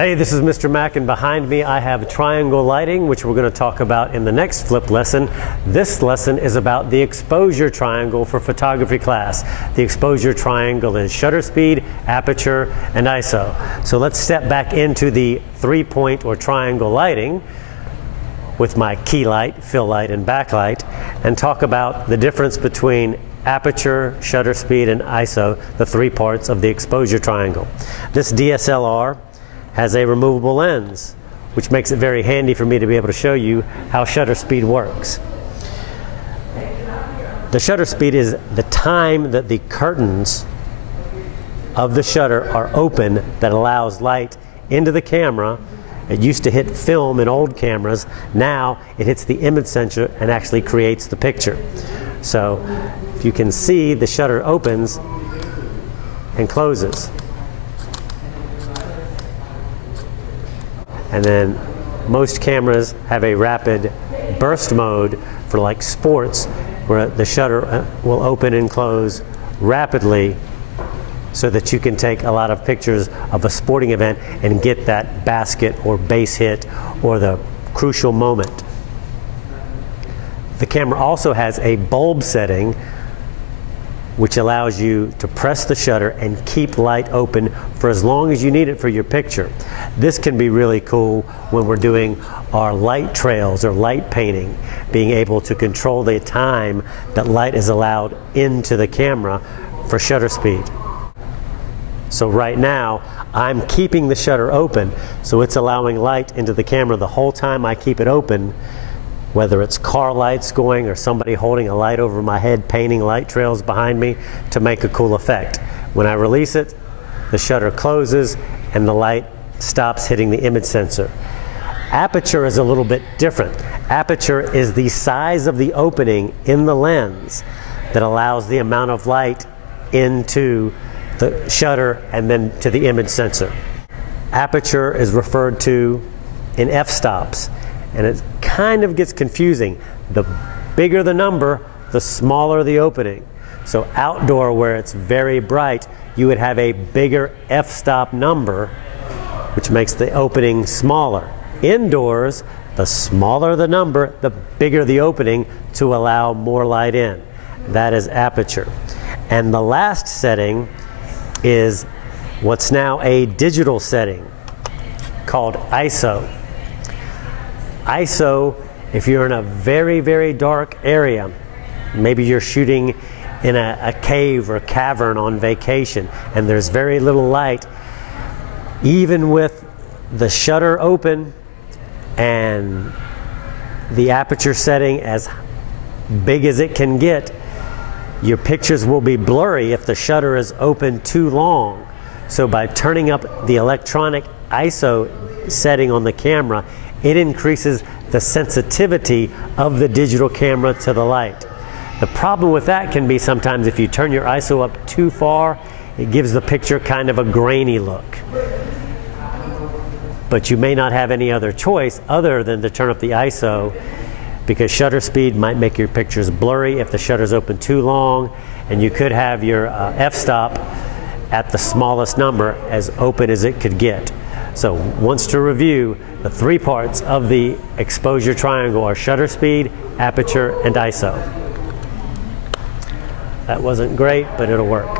Hey, this is Mr. Mack, and behind me I have triangle lighting, which we're going to talk about in the next flip lesson. This lesson is about the exposure triangle for photography class. The exposure triangle is shutter speed, aperture, and ISO. So let's step back into the three-point or triangle lighting with my key light, fill light, and backlight, and talk about the difference between aperture, shutter speed, and ISO, the three parts of the exposure triangle. This DSLR has a removable lens, which makes it very handy for me to be able to show you how shutter speed works. The shutter speed is the time that the curtains of the shutter are open that allows light into the camera. It used to hit film in old cameras. Now it hits the image sensor and actually creates the picture. So if you can see, the shutter opens and closes. And then most cameras have a rapid burst mode for like sports, where the shutter will open and close rapidly so that you can take a lot of pictures of a sporting event and get that basket or base hit or the crucial moment. The camera also has a bulb setting, which allows you to press the shutter and keep light open for as long as you need it for your picture. This can be really cool when we're doing our light trails or light painting, being able to control the time that light is allowed into the camera for shutter speed. So right now, I'm keeping the shutter open, so it's allowing light into the camera the whole time I keep it open, whether it's car lights going or somebody holding a light over my head painting light trails behind me to make a cool effect. When I release it, the shutter closes and the light stops hitting the image sensor. Aperture is a little bit different. Aperture is the size of the opening in the lens that allows the amount of light into the shutter and then to the image sensor. Aperture is referred to in f-stops, and it kind of gets confusing. The bigger the number, the smaller the opening. So outdoor, where it's very bright, you would have a bigger f-stop number, which makes the opening smaller. Indoors, the smaller the number, the bigger the opening to allow more light in. That is aperture. And the last setting is what's now a digital setting called ISO. ISO, if you're in a very, very dark area, maybe you're shooting in a cave or cavern on vacation and there's very little light, even with the shutter open and the aperture setting as big as it can get, your pictures will be blurry if the shutter is open too long. So by turning up the electronic ISO setting on the camera, it increases the sensitivity of the digital camera to the light. The problem with that can be sometimes if you turn your ISO up too far, it gives the picture kind of a grainy look. But you may not have any other choice other than to turn up the ISO, because shutter speed might make your pictures blurry if the shutter's open too long, and you could have your f-stop at the smallest number, as open as it could get. So once to review, the three parts of the exposure triangle are shutter speed, aperture, and ISO. That wasn't great, but it'll work.